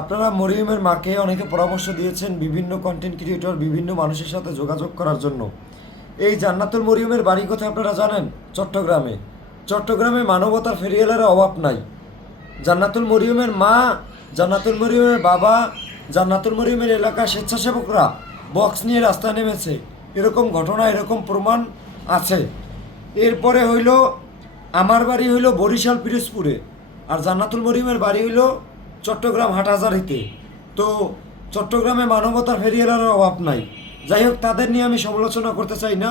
আপনারা মরিয়মের মাকে অনেকে পরামর্শ দিয়েছেন বিভিন্ন কন্টেন্ট ক্রিয়েটর বিভিন্ন মানুষের সাথে যোগাযোগ করার জন্য। এই জান্নাতুল মরিয়মের বাড়ি কোথায় আপনারা জানেন? চট্টগ্রামে। চট্টগ্রামে মানবতার ফেরিয়ালের অভাব নাই। জান্নাতুল মরিয়মের মা, জান্নাতুল মরিয়মের বাবা, জান্নাতুল মরিয়মের এলাকার স্বেচ্ছাসেবকরা বক্স নিয়ে রাস্তায় নেমেছে। এরকম ঘটনা, এরকম প্রমাণ আছে। এরপরে হইল আমার বাড়ি হইল বরিশাল পিরোজপুরে, আর জান্নাতুল মরিয়মের বাড়ি হইল চট্টগ্রাম হাটহাজারীতে। তো চট্টগ্রামে মানবতার ফেরিয়ালের অভাব নাই। যাই হোক, তাদের নিয়ে আমি সমালোচনা করতে চাই না।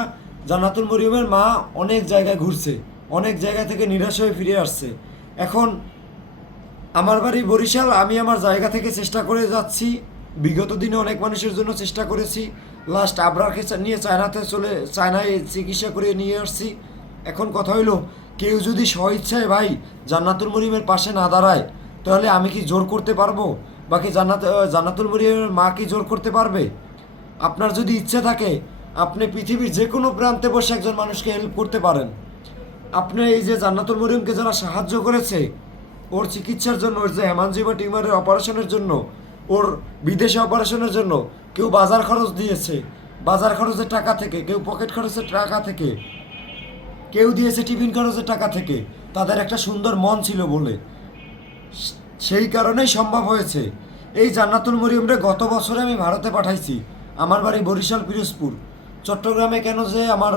জান্নাতুল মরিয়মের মা অনেক জায়গায় ঘুরছে, অনেক জায়গা থেকে নিরাশ হয়ে ফিরে আসছে। এখন আমার বাড়ি বরিশাল, আমি আমার জায়গা থেকে চেষ্টা করে যাচ্ছি। বিগত দিনে অনেক মানুষের জন্য চেষ্টা করেছি। লাস্ট আবরারকে নিয়ে চায়নায় চিকিৎসা করে নিয়ে আসছি। এখন কথা হইলো, কেউ যদি স্বইচ্ছায় ভাই জান্নাতুল মরিয়মের পাশে না দাঁড়ায়, তাহলে আমি কি জোর করতে পারবো? বাকি জান্নাতুল মরিয়মের মা কি জোর করতে পারবে? আপনার যদি ইচ্ছে থাকে, আপনি পৃথিবীর যে কোনো প্রান্তে বসে একজন মানুষকে হেল্প করতে পারেন। আপনি এই যে জান্নাতুল মরিয়মকে যারা সাহায্য করেছে ওর চিকিৎসার জন্য, ওর যে হেমানজিমা টিউমারের অপারেশনের জন্য, ওর বিদেশে অপারেশনের জন্য, কেউ বাজার খরচ দিয়েছে, বাজার খরচের টাকা থেকে, কেউ পকেট খরচের টাকা থেকে, কেউ দিয়েছে টিফিন খরচের টাকা থেকে। তাদের একটা সুন্দর মন ছিল বলে, সেই কারণেই সম্ভব হয়েছে। এই জান্নাতুল মরিয়মরে গত বছরে আমি ভারতে পাঠাইছি। আমার বাড়ি বরিশাল পিরোজপুর। চট্টগ্রামে কেন যে আমার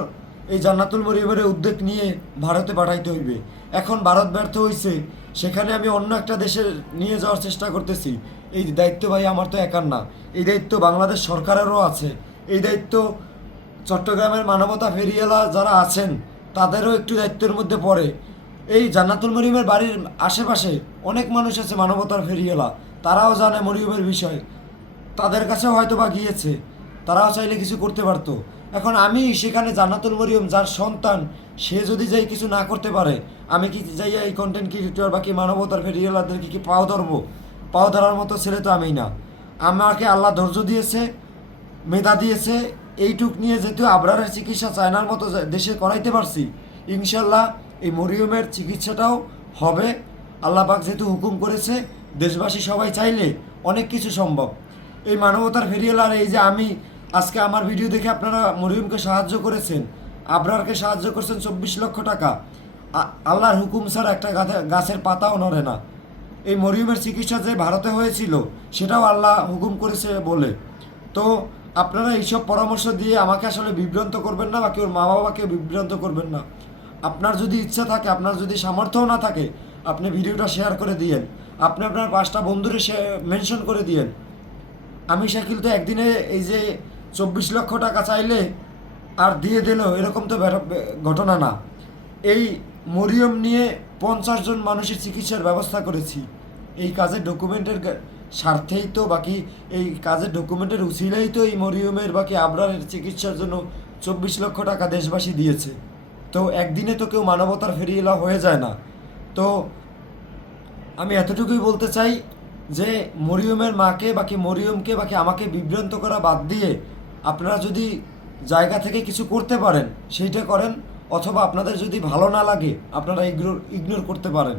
এই জান্নাতুল মরিয়মের উদ্যোগ নিয়ে ভারতে পাঠাইতে হইবে? এখন ভারত ব্যর্থ হয়েছে, সেখানে আমি অন্য একটা দেশে নিয়ে যাওয়ার চেষ্টা করতেছি। এই দায়িত্ব ভাই আমার তো একার না, এই দায়িত্ব বাংলাদেশ সরকারেরও আছে। এই দায়িত্ব চট্টগ্রামের মানবতা ফেরিওয়ালা যারা আছেন তাদেরও একটু দায়িত্বের মধ্যে পড়ে। এই জান্নাতুল মরিয়মের বাড়ির আশেপাশে অনেক মানুষ আছে মানবতার ফেরিওয়ালা, তারাও জানে মরিয়মের বিষয়, তাদের কাছেও হয়তো বা গিয়েছে, তারাও চাইলে কিছু করতে পারতো। এখন আমি সেখানে জান্নাতুল মরিয়ম যার সন্তান, সে যদি যাই কিছু না করতে পারে, আমি কি যাই এই কন্টেন্ট ক্রিয়েটর বাকি মানবতার ফেরিওয়ালাদেরকে কি পাও ধরবো? পাও ধরার মতো ছেলে তো আমি না। আমাকে আল্লাহ ধৈর্য দিয়েছে, মেধা দিয়েছে, এইটুক নিয়ে যেহেতু আবরারের চিকিৎসা চায়নার মতো দেশে করাইতে পারছি, ইনশাল্লাহ এই মরিয়মের চিকিৎসাটাও হবে। আল্লাহ পাক যেহেতু হুকুম করেছে, দেশবাসী সবাই চাইলে অনেক কিছু সম্ভব। এই মানবতার ফেরিওয়ালার এই যে আমি আজকে আমার ভিডিও দেখে আপনারা মরিয়মকে সাহায্য করেছেন, আবরারকে সাহায্য করছেন 24 লক্ষ টাকা। আল্লাহর হুকুম ছাড়া একটা গাছের পাতাও নড়ে না। এই মরিয়মের চিকিৎসা যে ভারতে হয়েছিল সেটাও আল্লাহ হুকুম করেছে বলে। তো আপনারা এইসব পরামর্শ দিয়ে আমাকে আসলে বিভ্রান্ত করবেন না, বা কেউ মা বাবাকে বিভ্রান্ত করবেন না। আপনার যদি ইচ্ছা থাকে, আপনার যদি সামর্থ্যও না থাকে, আপনি ভিডিওটা শেয়ার করে দিয়েন, আপনি আপনার 5টা বন্ধুরে মেনশন করে দিয়েন। আমি শাকিল তো একদিনে এই যে 24 লক্ষ টাকা চাইলে আর দিয়ে দিল, এরকম তো ঘটনা না। এই মরিয়ম নিয়ে 50 জন মানুষের চিকিৎসার ব্যবস্থা করেছি। এই কাজের ডকুমেন্টের স্বার্থেই তো, বাকি এই কাজের ডকুমেন্টের উছিলেই তো এই মরিয়মের বাকি আবরারের চিকিৎসার জন্য 24 লক্ষ টাকা দেশবাসী দিয়েছে। তো একদিনে তো কেউ মানবতার ফেরিওয়ালা হয়ে যায় না। তো আমি এতটুকুই বলতে চাই যে মরিয়মের মাকে বাকি মরিয়মকে বাকি আমাকে বিভ্রান্ত করা বাদ দিয়ে আপনারা যদি জায়গা থেকে কিছু করতে পারেন সেইটা করেন, অথবা আপনাদের যদি ভালো না লাগে আপনারা ইগনোর করতে পারেন।